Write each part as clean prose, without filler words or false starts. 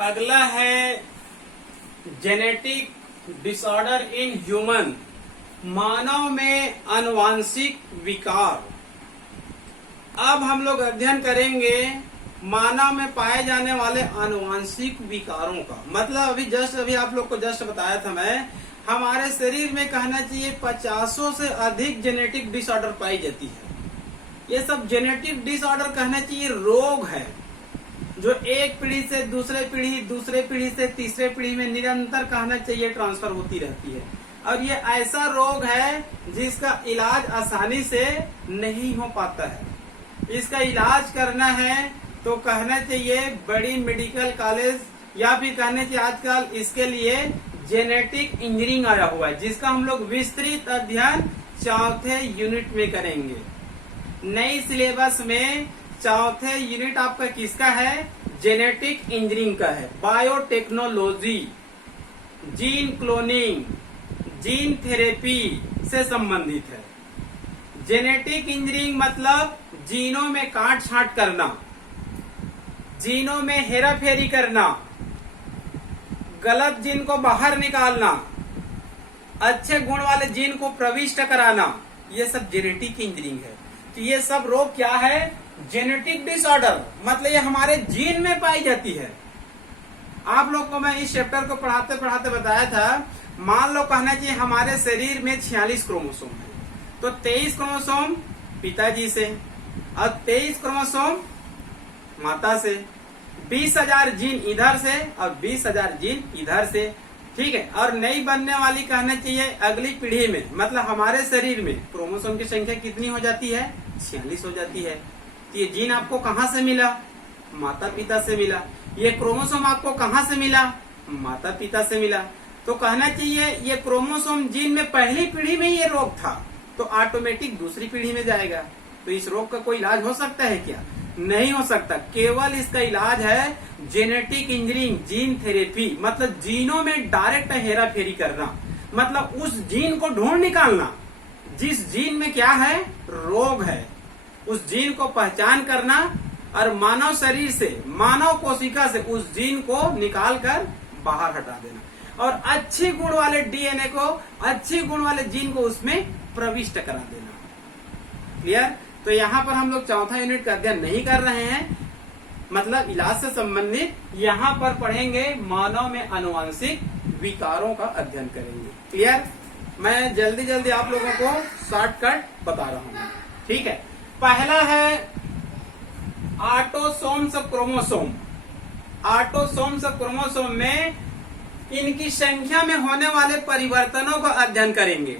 अगला है genetic disorder in human, मानव में आनुवांशिक विकार। अब हम लोग अध्ययन करेंगे मानव में पाए जाने वाले आनुवांशिक विकारों का। मतलब अभी आप लोग को बताया था मैं, हमारे शरीर में कहना चाहिए 50 से अधिक जेनेटिक डिसऑर्डर पाई जाती है। ये सब जेनेटिक डिसऑर्डर कहना चाहिए रोग है जो एक पीढ़ी से दूसरे पीढ़ी से तीसरे पीढ़ी में निरंतर कहना चाहिए ट्रांसफर होती रहती है। और ये ऐसा रोग है जिसका इलाज आसानी से नहीं हो पाता है। इसका इलाज करना है तो कहना चाहिए बड़ी मेडिकल कॉलेज, या फिर कहना चाहिए आजकल इसके लिए जेनेटिक इंजीनियरिंग आया हुआ है, जिसका हम लोग विस्तृत अध्ययन 4थे यूनिट में करेंगे। नई सिलेबस में 4थे यूनिट आपका किसका है? जेनेटिक इंजीनियरिंग का है। Biotechnology, gene cloning, gene therapy से संबंधित है। जेनेटिक इंजीनियरिंग मतलब जीनों में काट छांट करना, जीनों में हेरा फेरी करना, गलत जीन को बाहर निकालना, अच्छे गुण वाले जीन को प्रविष्ट कराना, ये सब जेनेटिक इंजीनियरिंग है। तो ये सब रोग क्या है? जेनेटिक डिसऑर्डर, मतलब ये हमारे जीन में पाई जाती है। आप लोग को मैं इस चैप्टर को पढ़ाते पढ़ाते बताया था, मान लो कहना चाहिए हमारे शरीर में 46 क्रोमोसोम है, तो 23 क्रोमोसोम पिताजी से और 23 क्रोमोसोम माता से, 20,000 जीन इधर से और 20,000 जीन इधर से, ठीक है। और नई बनने वाली कहना चाहिए अगली पीढ़ी में, मतलब हमारे शरीर में क्रोमोसोम की संख्या कितनी हो जाती है? 46 हो जाती है। तो ये जीन आपको कहाँ से मिला? माता पिता से मिला। ये क्रोमोसोम आपको कहाँ से मिला? माता पिता से मिला। तो कहना चाहिए ये क्रोमोसोम जीन में पहली पीढ़ी में ये रोग था, तो ऑटोमेटिक दूसरी पीढ़ी में जाएगा। तो इस रोग का कोई इलाज हो सकता है क्या? नहीं हो सकता। केवल इसका इलाज है जेनेटिक इंजीनियरिंग, जीन थेरेपी, मतलब जीनों में डायरेक्ट हेरा फेरी करना, मतलब उस जीन को ढूंढ निकालना जिस जीन में क्या है? रोग है। उस जीन को पहचान करना और मानव शरीर से, मानव कोशिका से उस जीन को निकाल कर बाहर हटा देना और अच्छे गुण वाले डीएनए को, अच्छे गुण वाले जीन को उसमें प्रविष्ट करा देना। क्लियर? तो यहाँ पर हम लोग 4था यूनिट का अध्ययन नहीं कर रहे हैं, मतलब इलाज से संबंधित यहाँ पर पढ़ेंगे, मानव में आनुवांशिक विकारों का अध्ययन करेंगे। क्लियर? मैं जल्दी आप लोगों को शॉर्टकट बता रहा हूँ, ठीक है। पहला है ऑटोसोम्स क्रोमोसोम। ऑटोसोम्स क्रोमोसोम में इनकी संख्या में होने वाले परिवर्तनों का अध्ययन करेंगे।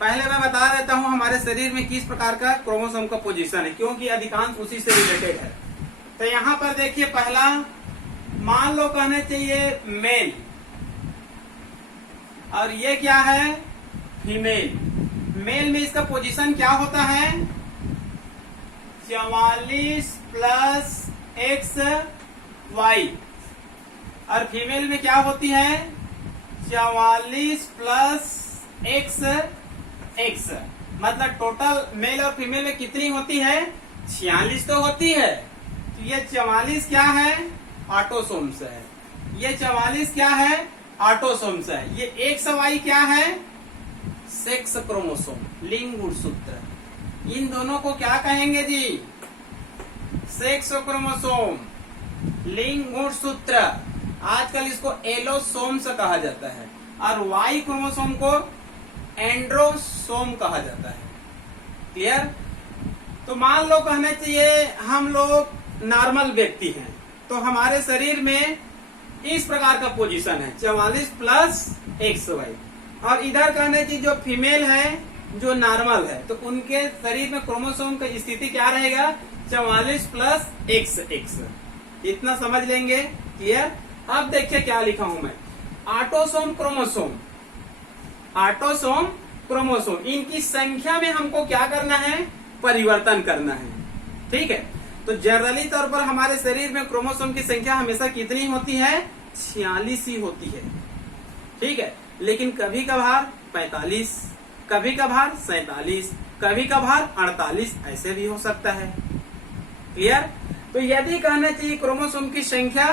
पहले मैं बता देता हूं हमारे शरीर में किस प्रकार का क्रोमोसोम का पोजीशन है, क्योंकि अधिकांश उसी से रिलेटेड है। तो यहाँ पर देखिए, पहला मान लो कहना चाहिए मेल, और ये क्या है? फीमेल। मेल में इसका पोजीशन क्या होता है? 44 प्लस XY, और फीमेल में क्या होती है? 44 प्लस X। मतलब टोटल मेल और फीमेल में कितनी होती है? 46 तो होती है। तो ये 44 क्या है? ऑटोसोम्स है। ये 44 क्या है? ऑटोसोम्स है। ये XY क्या है? सेक्स क्रोमोसोम, लिंग गुणसूत्र। इन दोनों को क्या कहेंगे जी? सेक्स क्रोमोसोम, लिंग गुणसूत्र। आजकल इसको एलोसोम्स कहा जाता है, और Y क्रोमोसोम को एंड्रोसोम कहा जाता है। क्लियर? तो मान लो कहना चाहिए हम लोग नॉर्मल व्यक्ति हैं, तो हमारे शरीर में इस प्रकार का पोजीशन है 44 प्लस XY, और इधर कहना चाहिए जो फीमेल है, जो नॉर्मल है, तो उनके शरीर में क्रोमोसोम का स्थिति क्या रहेगा? 44 प्लस XX। इतना समझ लेंगे। क्लियर? अब देखिए क्या लिखा हूं मैं, ऑटोसोम क्रोमोसोम। ऑटोसोम क्रोमोसोम, इनकी संख्या में हमको क्या करना है? परिवर्तन करना है, ठीक है। तो जनरली तौर पर हमारे शरीर में क्रोमोसोम की संख्या हमेशा कितनी होती है? 46 ही होती है, ठीक है। लेकिन कभी कभार 45, कभी कभार 47, कभी कभार 48, ऐसे भी हो सकता है। क्लियर? तो यदि कहना चाहिए क्रोमोसोम की संख्या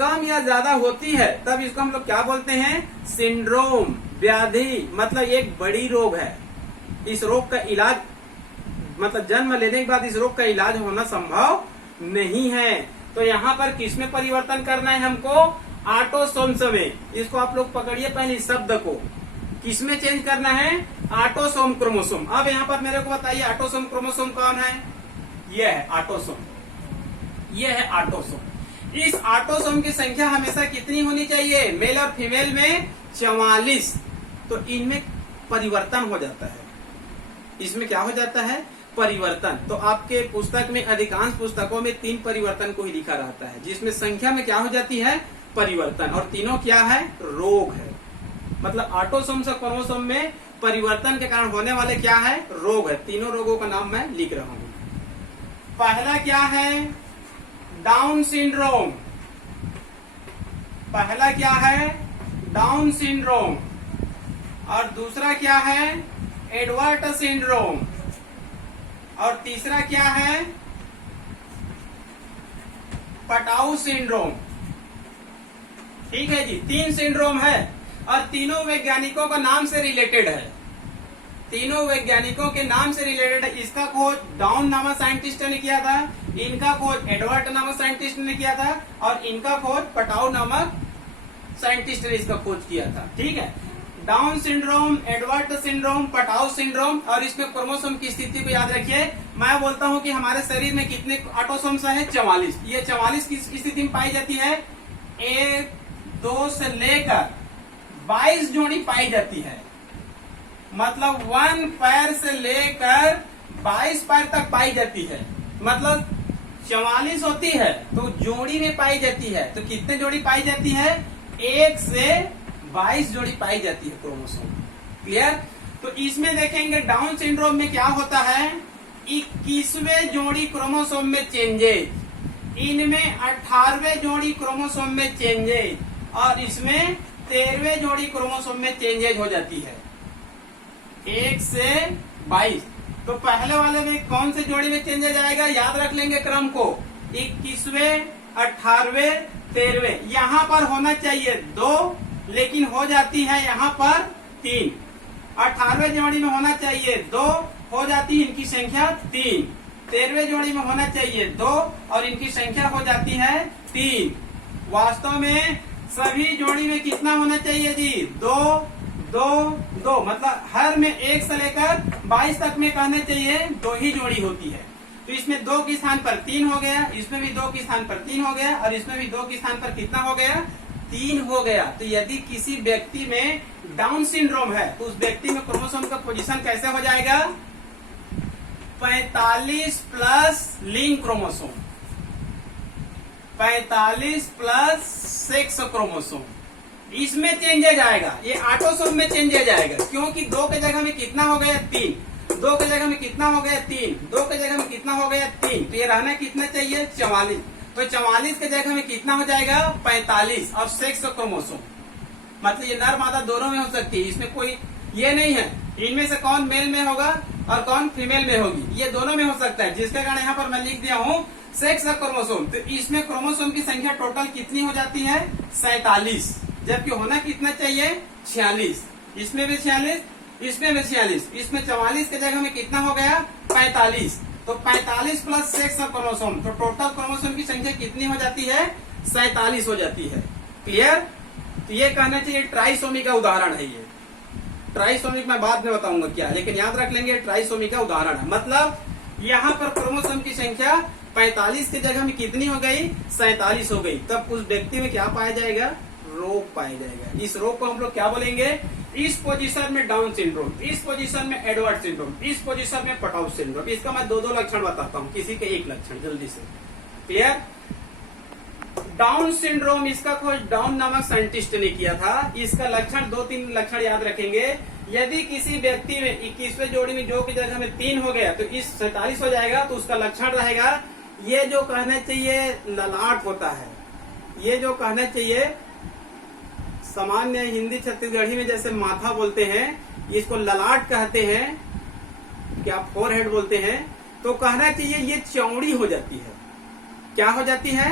कम या ज्यादा होती है तब इसको हम लोग क्या बोलते हैं, सिंड्रोम, व्याधि, मतलब एक बड़ी रोग है। इस रोग का इलाज मतलब जन्म लेने के बाद इस रोग का इलाज होना संभव नहीं है। तो यहाँ पर किसमें परिवर्तन करना है हमको, ऑटोसोम्स में। इसको आप लोग पकड़िए पहले इस शब्द को, किसमें चेंज करना है, ऑटोसोम क्रोमोसोम। अब यहाँ पर मेरे को बताइए ऑटोसोम क्रोमोसोम कौन है, ये है ऑटोसोम, ये है ऑटोसोम। इस ऑटोसोम की संख्या हमेशा कितनी होनी चाहिए, मेल और फीमेल में 44। तो इनमें परिवर्तन हो जाता है, इसमें क्या हो जाता है, परिवर्तन। तो आपके पुस्तक में अधिकांश पुस्तकों में 3 परिवर्तन को ही लिखा रहता है, जिसमें संख्या में क्या हो जाती है, परिवर्तन, और तीनों क्या है, रोग है। मतलब ऑटोसोम से क्रोमोसोम में परिवर्तन के कारण होने वाले क्या है, रोग है। तीनों रोगों का नाम मैं लिख रहा हूं। पहला क्या है, डाउन सिंड्रोम। पहला क्या है, डाउन सिंड्रोम। और दूसरा क्या है, एडवर्ड सिंड्रोम। और तीसरा क्या है, पटाऊ सिंड्रोम। ठीक है जी, 3 सिंड्रोम है और तीनों वैज्ञानिकों का नाम से रिलेटेड है, तीनों वैज्ञानिकों के नाम से रिलेटेड है। इसका खोज डाउन नामक साइंटिस्ट ने किया था, इनका खोज एडवर्ड नामक साइंटिस्ट ने किया था, और इनका खोज पटाऊ नामक साइंटिस्ट ने इसका खोज किया था। ठीक है, down syndrome, Edward syndrome, Patau syndrome. और इसमें क्रोमोसोम की स्थिति को याद रखिए। मैं बोलता हूं कि हमारे शरीर में कितने ऑटोसोम्स है, 44। ये 44 की स्थिति में पाई जाती है। 1, 2 से लेकर 22 जोड़ी पाई जाती है। मतलब 1 पैर से लेकर 22 पैर तक पाई जाती है। मतलब 44 होती है तो जोड़ी में पाई जाती है। तो कितने जोड़ी पाई जाती है, 1 से 22 जोड़ी पाई जाती है क्रोमोसोम। क्लियर। तो इसमें देखेंगे डाउन सिंड्रोम में क्या होता है, 21वें जोड़ी क्रोमोसोम में चेंजेज, इनमें 18वें जोड़ी क्रोमोसोम में चेंजेज, और इसमें 13वें जोड़ी क्रोमोसोम में चेंजेज हो जाती है, 1 से 22। तो पहले वाले में कौन से जोड़ी में चेंजेज आएगा, याद रख लेंगे क्रम को, 21वें, 18वें, 13वें। यहाँ पर होना चाहिए 2, लेकिन हो जाती है यहाँ पर 3। 18वें जोड़ी में होना चाहिए 2, हो जाती है इनकी संख्या 3। 13वें जोड़ी में होना चाहिए 2 और इनकी संख्या हो जाती है 3। वास्तव में सभी जोड़ी में कितना होना चाहिए जी, 2, 2, 2। मतलब हर में 1 से लेकर 22 तक में कहना चाहिए 2 ही जोड़ी होती है। तो इसमें 2 के स्थान पर 3 हो गया, इसमें भी 2 के स्थान पर 3 हो गया, और इसमें भी 2 के स्थान पर कितना हो गया, 3 हो गया। तो यदि किसी व्यक्ति में डाउन सिंड्रोम है तो उस व्यक्ति में क्रोमोसोम का पोजीशन कैसे हो जाएगा, 45 plus link chromosome, 45 plus sex chromosome, इसमें चेंजेज आएगा। ये ऑटोसोम में चेंजेज आएगा, क्योंकि 2 के जगह में कितना हो गया, 3। 2 के जगह में कितना हो गया, 3। 2 के जगह में कितना हो गया, 3। तो ये रहना कितना चाहिए, 44। तो 44 के जगह में कितना हो जाएगा, 45। और सेक्स क्रोमोसोम मतलब ये नर मादा दोनों में हो सकती है, इसमें कोई ये नहीं है इनमें से कौन मेल में होगा और कौन फीमेल में होगी, ये दोनों में हो सकता है। जिसके कारण यहाँ पर मैं लिख दिया हूँ सेक्स क्रोमोसोम। तो इसमें क्रोमोसोम की संख्या टोटल कितनी हो जाती है, 47, जबकि होना कितना चाहिए, 46। इसमें भी 46, इसमें भी 46। इसमें 44 के जगह में कितना हो गया, 45। तो 45 प्लस सेक्स क्रोमोसोम, तो टोटल क्रोमोसोम की संख्या कितनी हो जाती है, 47 हो जाती है। क्लियर। तो ये कहना चाहिए ट्राइसोमी का उदाहरण है। ये ट्राइसोमी मैं बाद में बताऊंगा क्या, लेकिन याद रख लेंगे ट्राइसोमी का उदाहरण है। मतलब यहाँ पर क्रोमोसोम की संख्या 45 की जगह में कितनी हो गई, 47 हो गई। तब उस व्यक्ति में क्या पाया जाएगा, रोग पाया जाएगा। इस रोग को हम लोग क्या बोलेंगे, इस पोजीशन में डाउन सिंड्रोम, इस पोजीशन में एडवर्ड सिंड्रोम, इस पोजीशन में पटाऊ सिंड्रोम। इसका मैं 2-2 लक्षण बताता हूँ, किसी के 1 लक्षण जल्दी से। क्लियर। डाउन सिंड्रोम, इसका खोज डाउन नामक साइंटिस्ट ने किया था। इसका लक्षण 2-3 लक्षण याद रखेंगे। यदि किसी व्यक्ति में 21वें जोड़ी में जो की जगह में 3 हो गया तो इस 47 हो जाएगा। तो उसका लक्षण रहेगा, ये जो कहना चाहिए ललाट होता है, ये जो कहना चाहिए सामान्य हिंदी छत्तीसगढ़ी में जैसे माथा बोलते हैं, इसको ललाट कहते हैं, क्या फोरहेड बोलते हैं। तो कहना चाहिए ये चौड़ी हो जाती है। क्या हो जाती है,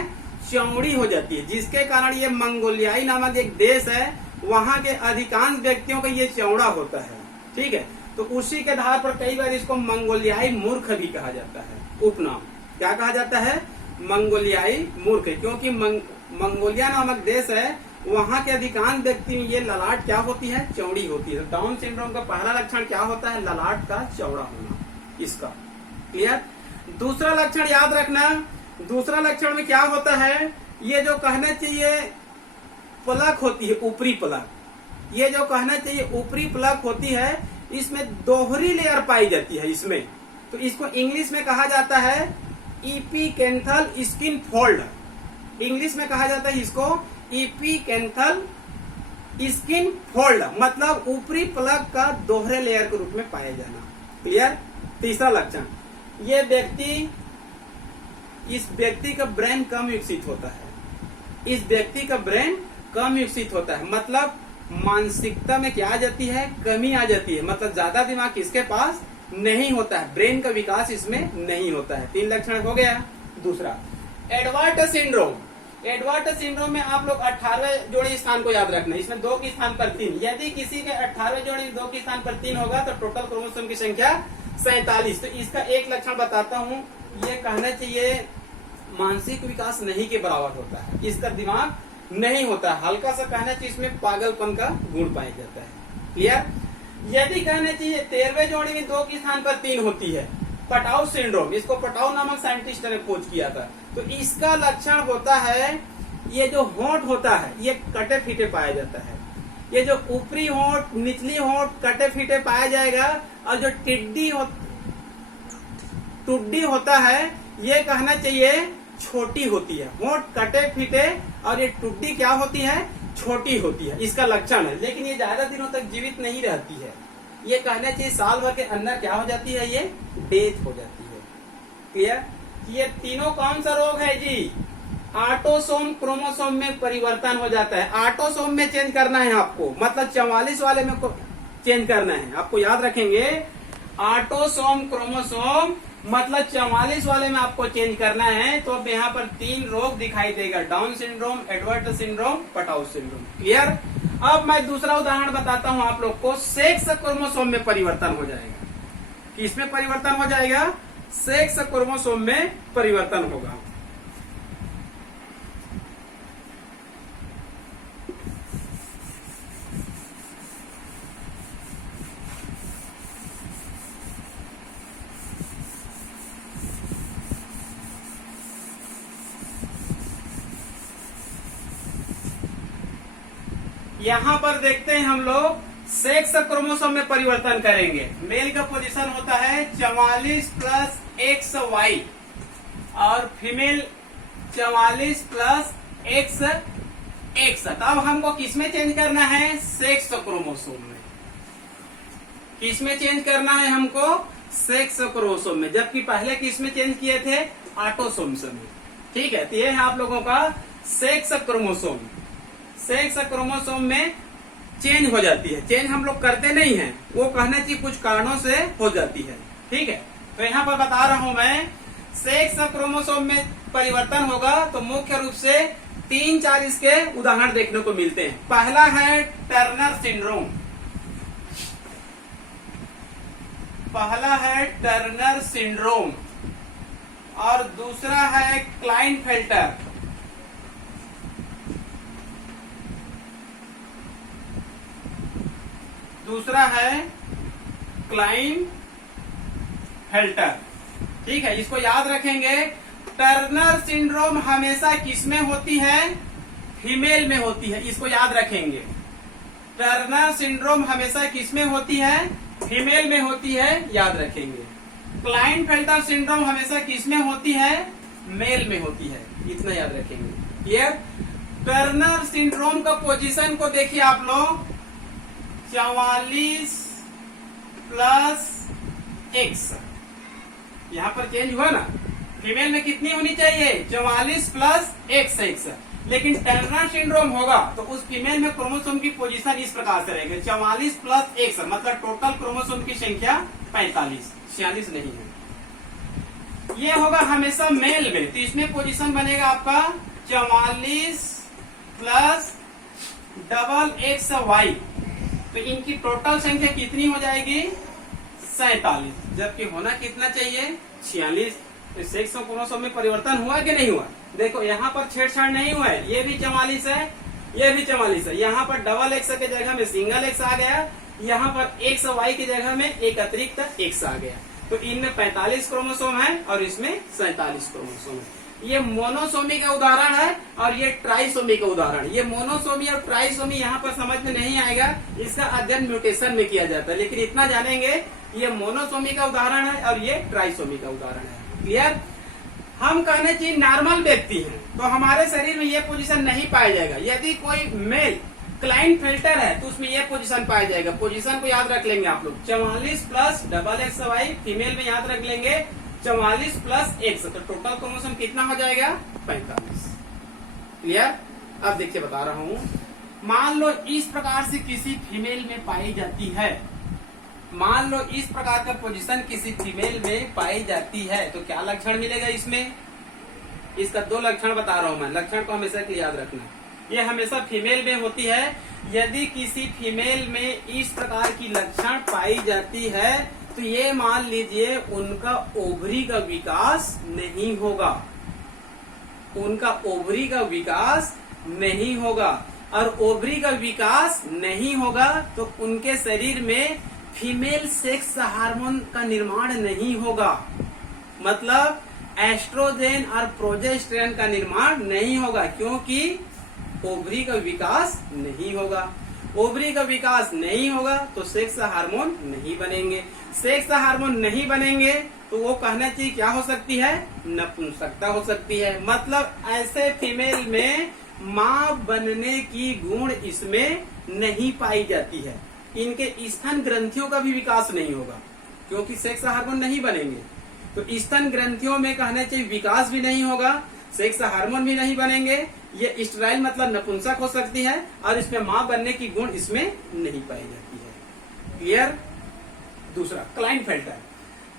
चौड़ी हो जाती है, जिसके कारण ये मंगोलियाई नामक एक देश है, वहां के अधिकांश व्यक्तियों का ये चौड़ा होता है। ठीक है, तो उसी के आधार पर कई बार इसको मंगोलियाई मूर्ख भी कहा जाता है। उपनाम क्या कहा जाता है? मंगोलियाई मूर्ख, क्योंकि मंगोलिया नामक देश है, वहां के अधिकांश व्यक्ति में ये ललाट क्या होती है? चौड़ी होती है। डाउन सिंड्रोम का पहला लक्षण क्या होता है? ललाट का चौड़ा होना, इसका। क्लियर? दूसरा लक्षण याद रखना, दूसरा लक्षण में क्या होता है? ये जो कहना चाहिए पलक होती है, ऊपरी पलक, ये जो कहना चाहिए ऊपरी पलक होती है, इसमें दोहरी लेयर पाई जाती है इसमें, तो इसको इंग्लिश में कहा जाता है इपिकेंथल स्किन फोल्ड। इंग्लिश में कहा जाता है इसको इपिकेंथल स्किन फोल्ड, मतलब ऊपरी पलक का दोहरे लेयर के रूप में पाया जाना। क्लियर? तीसरा लक्षण, ये व्यक्ति, इस व्यक्ति का ब्रेन कम विकसित होता है, इस व्यक्ति का ब्रेन कम विकसित होता है, मतलब मानसिकता में क्या आ जाती है? कमी आ जाती है, मतलब ज्यादा दिमाग इसके पास नहीं होता है, ब्रेन का विकास इसमें नहीं होता है। 3 लक्षण हो गया। दूसरा एडवर्ट सिंड्रोम। एडवर्ट सिंड्रोम में आप लोग 18वें जोड़ी स्थान को याद रखना, इसमें 2 के स्थान पर 3, यदि किसी के 18वें जोड़ी 2 के स्थान पर 3 होगा तो टोटल क्रोमोसोम की संख्या 47। तो इसका एक लक्षण बताता हूँ, ये कहना चाहिए मानसिक विकास नहीं के बराबर होता है, इसका दिमाग नहीं होता, हल्का सा कहना चाहिए इसमें पागलपन का गुण पाया जाता है। क्लियर? यदि कहना चाहिए 13वें जोड़ी में 2 के स्थान पर 3 होती है, पटाउ सिंड्रोम, इसको पटाउ नामक साइंटिस्ट ने खोज किया था, तो इसका लक्षण होता है, ये जो होंठ होता है ये कटे फीटे पाया जाता है, ये जो ऊपरी होंठ निचली होंठ कटे फीटे पाया जाएगा, और जो टुड्डी होता है ये कहना चाहिए छोटी होती है, होंठ कटे फीटे और ये टुड्डी क्या होती है? छोटी होती है, इसका लक्षण है। लेकिन ये ज्यादा दिनों तक जीवित नहीं रहती है, ये कहना चाहिए साल भर के अंदर क्या हो जाती है? ये डेथ हो जाती है। क्लियर? ये तीनों कौन सा रोग है जी? ऑटोसोम क्रोमोसोम में परिवर्तन हो जाता है, ऑटोसोम में चेंज करना है आपको, मतलब 44 वाले में चेंज करना है, आपको याद रखेंगे ऑटोसोम क्रोमोसोम मतलब 44 वाले में आपको चेंज करना है। तो अब यहाँ पर 3 रोग दिखाई देगा, down syndrome, Edward syndrome, Patau syndrome. Clear? अब मैं दूसरा उदाहरण बताता हूँ आप लोग को, सेक्स क्रोमोसोम में परिवर्तन हो जाएगा। किसमें परिवर्तन हो जाएगा? सेक्स क्रोमोसोम में परिवर्तन होगा। यहाँ पर देखते हैं हम लोग सेक्स क्रोमोसोम में परिवर्तन करेंगे। मेल का पोजीशन होता है 44 प्लस XY और फीमेल 44 प्लस XX। अब हमको किसमें चेंज करना है? सेक्स क्रोमोसोम में। किसमें चेंज करना है हमको? सेक्स क्रोमोसोम में, जबकि पहले किसमें चेंज किए थे? ऑटोसोम्स में। ठीक है, तो ये है आप लोगों का सेक्स क्रोमोसोम। सेक्स क्रोमोसोम में चेंज हो जाती है, चेंज हम लोग करते नहीं हैं, वो कहना चाहिए कुछ कारणों से हो जाती है। ठीक है, तो यहाँ पर बता रहा हूं मैं, सेक्स क्रोमोसोम में परिवर्तन होगा तो मुख्य रूप से 3-4 इसके उदाहरण देखने को मिलते हैं। पहला है टर्नर सिंड्रोम, पहला है टर्नर सिंड्रोम, और दूसरा है क्लाइनफेल्टर, दूसरा है क्लाइनफेल्टर। ठीक है, इसको याद रखेंगे। टर्नर सिंड्रोम हमेशा किसमें होती है? फीमेल में होती है, इसको याद रखेंगे। टर्नर सिंड्रोम हमेशा किसमें होती है? फीमेल में होती है, याद रखेंगे। क्लाइनफेल्टर सिंड्रोम हमेशा किसमें होती है? मेल में होती है, इतना याद रखेंगे। क्लियर? टर्नर सिंड्रोम का पोजीशन को देखिए आप लोग, 44 प्लस X, यहाँ पर चेंज हुआ ना। फीमेल में कितनी होनी चाहिए? 44 प्लस XX। लेकिन टर्नर सिंड्रोम होगा तो उस फीमेल में क्रोमोसोम की पोजीशन इस प्रकार से रहेगी, 44 प्लस X, मतलब टोटल क्रोमोसोम की संख्या 45, 46 नहीं है। ये होगा हमेशा मेल में, तो इसमें पोजीशन बनेगा आपका 44 प्लस डबल एक्स वाई, तो इनकी टोटल संख्या कितनी हो जाएगी 47, जबकि होना कितना चाहिए 46। तो सेक्स और क्रोमोसोम में परिवर्तन हुआ कि नहीं हुआ? देखो यहाँ पर छेड़छाड़ नहीं हुआ है, ये भी 44 है, ये भी 44 है। यहाँ पर डबल एक्स के जगह में सिंगल एक्स आ गया, यहाँ पर एक्स वाई की जगह में एक अतिरिक्त एक्स आ गया। तो इनमें 45 क्रोमोसोम है और इसमें 47 क्रोमोसोम है। ये मोनोसोमी का उदाहरण है और ये ट्राइसोमी का उदाहरण। ये मोनोसोमी और ट्राइसोमी यहाँ पर समझ में नहीं आएगा, इसका अध्ययन म्यूटेशन में किया जाता है, लेकिन इतना जानेंगे ये मोनोसोमी का उदाहरण है और ये ट्राइसोमी का उदाहरण है। क्लियर? हम कहने चाहिए नॉर्मल व्यक्ति हैं तो हमारे शरीर में ये पोजीशन नहीं पाया जाएगा। यदि कोई मेल क्लाइनफेल्टर है तो उसमें ये पोजीशन पाया जाएगा। पोजीशन को याद रख लेंगे आप लोग, 44 plus double X Y, female में याद रख लेंगे 44 प्लस एक्स, तो टोटल क्रोमोसोम कितना हो जाएगा 45। क्लियर? अब देखिए बता रहा हूँ, मान लो इस प्रकार से किसी फीमेल में पाई जाती है, मान लो इस प्रकार का पोजीशन किसी फीमेल में पाई जाती है, तो क्या लक्षण मिलेगा इसमें? इसका 2 लक्षण बता रहा हूं मैं, लक्षण को हमेशा के लिए याद रखना। ये हमेशा फीमेल में होती है। यदि किसी फीमेल में इस प्रकार की लक्षण पाई जाती है तो ये मान लीजिए उनका ओवरी का विकास नहीं होगा, उनका ओवरी का विकास नहीं होगा, और ओवरी का विकास नहीं होगा तो उनके शरीर में फीमेल सेक्स हार्मोन का निर्माण नहीं होगा, मतलब एस्ट्रोजेन और प्रोजेस्टेरोन का निर्माण नहीं होगा, क्योंकि ओवरी का विकास नहीं होगा। ओवरी का विकास नहीं होगा तो सेक्स हार्मोन नहीं बनेंगे। सेक्स हार्मोन नहीं बनेंगे तो वो कहना चाहिए क्या हो सकती है? नपुंसकता हो सकती है। मतलब ऐसे फीमेल में मां बनने की गुण इसमें नहीं पाई जाती है। इनके स्तन ग्रंथियों का भी विकास नहीं होगा, क्योंकि सेक्स हार्मोन नहीं बनेंगे। तो स्तन ग्रंथियों में कहना चाहिए विकास भी नहीं होगा, सेक्स हार्मोन भी नहीं बनेंगे। ये स्टेराइल मतलब नपुंसक हो सकती है और इसमें मां बनने की गुण इसमें नहीं पाई जाती है। क्लियर? दूसरा क्लाइनफेल्टर।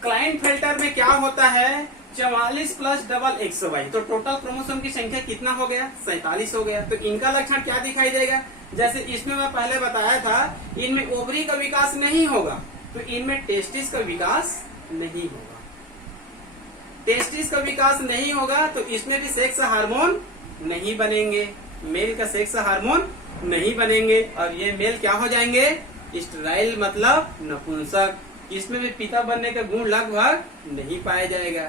क्लाइनफेल्टर में क्या होता है? 44 प्लस डबल एक्स वाई, तो टोटल क्रोमोसोम की संख्या कितना हो गया? 47 हो गया। तो इनका लक्षण क्या दिखाई देगा? जैसे इसमें मैं पहले बताया था, इनमें ओवरी का विकास नहीं होगा तो इनमें टेस्टिस का विकास नहीं होगा। टेस्टिस का विकास नहीं होगा तो इसमें भी सेक्स हार्मोन नहीं बनेंगे, मेल का सेक्स हार्मोन नहीं बनेंगे, और ये मेल क्या हो जाएंगे? स्टेराइल मतलब नपुंसक। इसमें भी पिता बनने का गुण लगभग नहीं पाया जाएगा।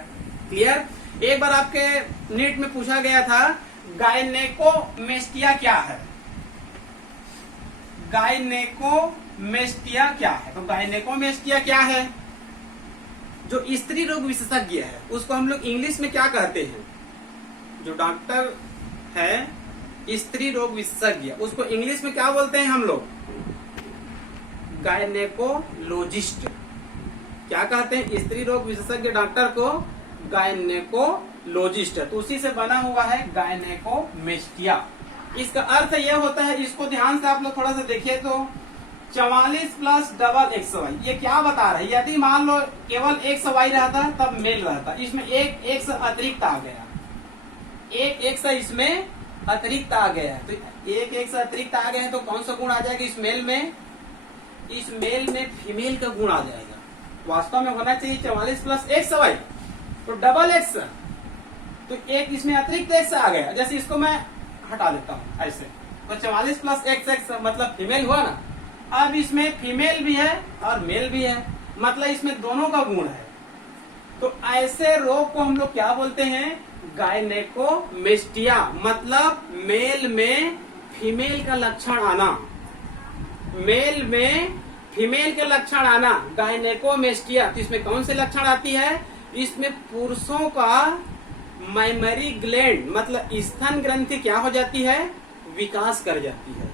क्लियर? एक बार आपके नीट में पूछा गया था गायनेकोमेस्टिया क्या है? गायनेकोमेस्टिया क्या है? तो गायनेकोमेस्टिया क्या है? जो स्त्री रोग विशेषज्ञ है उसको हम लोग इंग्लिश में क्या कहते हैं? जो डॉक्टर है स्त्री रोग विशेषज्ञ, उसको इंग्लिश में क्या बोलते हैं हम लोग? गायनेकोलॉजिस्ट। क्या कहते हैं? स्त्री रोग विशेषज्ञ डॉक्टर को गायनेकोलॉजिस्ट। तो उसी से बना हुआ है गायनेकोमेस्टिया। इसका अर्थ यह होता है, इसको ध्यान से आप लोग थोड़ा सा देखिए तो 44 प्लस डबल एक्स वाई, ये क्या बता रहा है? यदि मान लो केवल एक्स वाई रहता तब मेल रहता, इसमें एक एक्स अतिरिक्त आ गया, एक एक्स इसमें अतिरिक्त आ गया है, तो एक एक्स अतिरिक्त आ गया है तो कौन सा गुण आ जाएगा इस मेल में? इस मेल में फीमेल का गुण आ जाएगा। वास्तव में होना चाहिए 44 प्लस एक्स वाई, तो डबल एक्स, तो एक इसमें अतिरिक्त एक्स आ गया। जैसे इसको मैं हटा देता हूँ ऐसे, तो 44 प्लस एक्स एक्स मतलब फीमेल हुआ ना। अब इसमें फीमेल भी है और मेल भी है, मतलब इसमें दोनों का गुण है। तो ऐसे रोग को हम लोग क्या बोलते हैं? गायनेकोमेस्टिया, मतलब मेल में फीमेल का लक्षण आना, मेल में फीमेल के लक्षण आना, गायनेकोमेस्टिया। तो इसमें कौन से लक्षण आती है? इसमें पुरुषों का माइमरी ग्लैंड मतलब स्तन ग्रंथि क्या हो जाती है? विकास कर जाती है।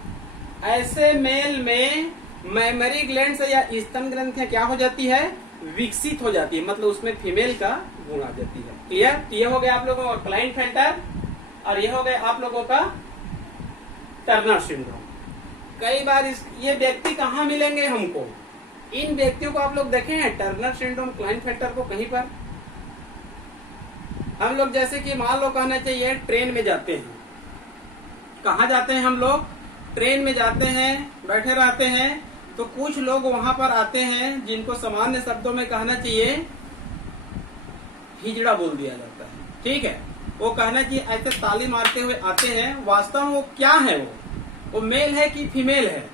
ऐसे मेल में माइमरी ग्लैंड से या स्तन ग्रंथियां क्या हो जाती है? विकसित हो जाती है, मतलब उसमें फीमेल का गुण आ जाती है। क्लियर? तो ये हो गया आप लोगों का क्लाइनफेल्टर और ये हो गया आप लोगों का टर्नर सिंड्रोम। कई बार ये व्यक्ति कहाँ मिलेंगे हमको? इन व्यक्तियों को आप लोग देखे हैं टर्नर सिंड्रोम, क्लाइनफेल्टर को कहीं पर? हम लोग जैसे कि मान लो कहना चाहिए ट्रेन में जाते हैं, कहाँ जाते हैं हम लोग, ट्रेन में जाते हैं, बैठे रहते हैं, तो कुछ लोग वहां पर आते हैं जिनको सामान्य शब्दों में कहना चाहिए हिजड़ा बोल दिया जाता है, ठीक है। वो कहना चाहिए ऐसे ताली मारते हुए आते हैं, वास्तव में वो क्या है, वो मेल है कि फीमेल है,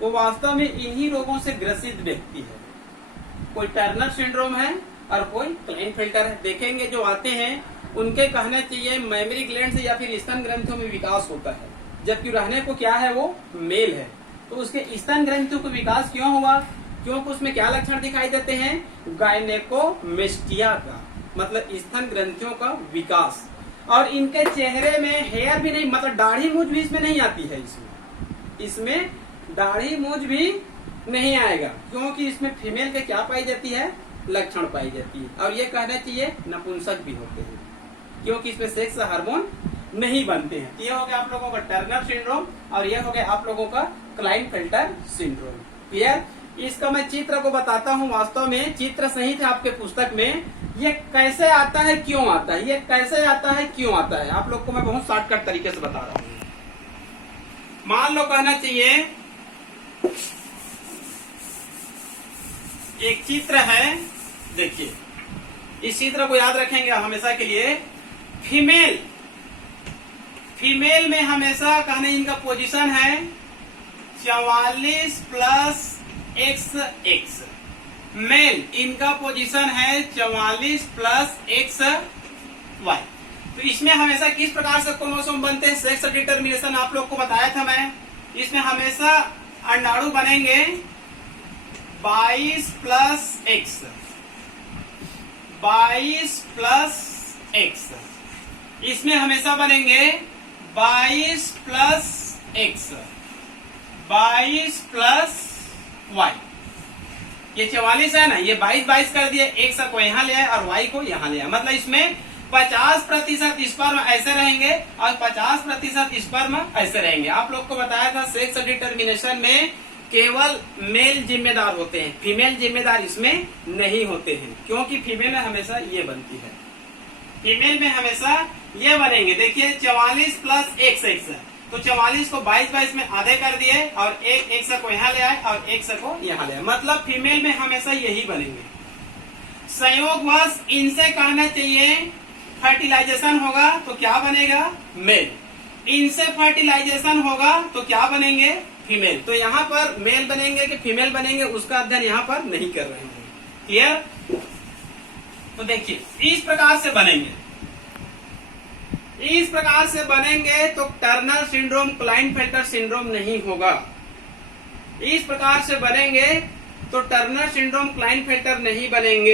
वो वास्तव में इन्हीं रोगों से ग्रसित व्यक्ति है। कोई टर्नर सिंड्रोम है और कोई क्लाइनफेल्टर है। देखेंगे जो आते हैं उनके कहना चाहिए मेमोरी ग्लैंड से या फिर स्तन ग्रंथियों में विकास होता है, जबकि रहने को क्या है, वो मेल है। तो उसके स्तन ग्रंथियों को विकास क्यों हुआ, क्योंकि उसमें क्या लक्षण दिखाई देते हैं, गायनेकोमेस्टिया का मतलब स्तन ग्रंथियों का विकास। और इनके चेहरे में हेयर भी नहीं, मतलब दाढ़ी मूंछ भी इसमें नहीं आती है। इसमें दाढ़ी मूंछ भी नहीं आएगा, क्योंकि इसमें फीमेल के क्या पाई जाती है, लक्षण पाई जाती है। और ये कहना चाहिए नपुंसक भी होते हैं, क्योंकि इसमें सेक्स हार्मोन नहीं बनते हैं। ये हो गया आप लोगों का टर्नर सिंड्रोम और ये हो गया आप लोगों का क्लाइनफेल्टर सिंड्रोम। क्लियर। इसका मैं चित्र को बताता हूँ, वास्तव में चित्र सही थे आपके पुस्तक में। ये कैसे आता है, क्यों आता है, ये कैसे आता है, क्यों आता है, आप लोग को मैं बहुत शॉर्टकट तरीके से बता रहा हूँ। मान लो कहना चाहिए एक चित्र है, देखिए इस चित्र को याद रखेंगे हमेशा के लिए। फीमेल में हमेशा कहने इनका पोजीशन है 44 प्लस XX। मेल इनका पोजीशन है 44 प्लस XY। तो इसमें हमेशा किस प्रकार से क्रोमोसोम बनते हैं, सेक्स डिटर्मिनेशन आप लोग को बताया था मैं। इसमें हमेशा अंडाणु बनेंगे 22 प्लस X, 22 प्लस X। इसमें हमेशा बनेंगे 22 प्लस X, 22 प्लस Y। ये 44 है ना, ये 22 कर दिए, X को यहाँ ले आए और Y को यहाँ ले आए। मतलब इसमें 50% स्पर्म ऐसे रहेंगे और 50% स्पर्म ऐसे रहेंगे। आप लोग को बताया था सेक्स डिटर्मिनेशन में केवल मेल जिम्मेदार होते हैं, फीमेल जिम्मेदार इसमें नहीं होते हैं, क्योंकि फीमेल में हमेशा ये बनती है, फीमेल में हमेशा ये बनेंगे। देखिए 44 प्लस XX, तो 44 को 22 में आधे कर दिए और एक X को यहाँ ले आए और X को यहाँ ले आए। मतलब फीमेल में हमेशा यही बनेंगे। संयोगवश इनसे कहना चाहिए फर्टिलाइजेशन होगा तो क्या बनेगा, मेल। इनसे फर्टिलाइजेशन होगा तो क्या बनेंगे, फीमेल। तो यहाँ पर मेल बनेंगे कि फीमेल बनेंगे उसका अध्ययन यहाँ पर नहीं कर रहे हैं। क्लियर। तो देखिए इस प्रकार से बनेंगे, इस प्रकार से बनेंगे तो टर्नर सिंड्रोम क्लाइनफेल्टर सिंड्रोम नहीं होगा। इस प्रकार से बनेंगे तो टर्नर सिंड्रोम क्लाइनफेल्टर नहीं बनेंगे।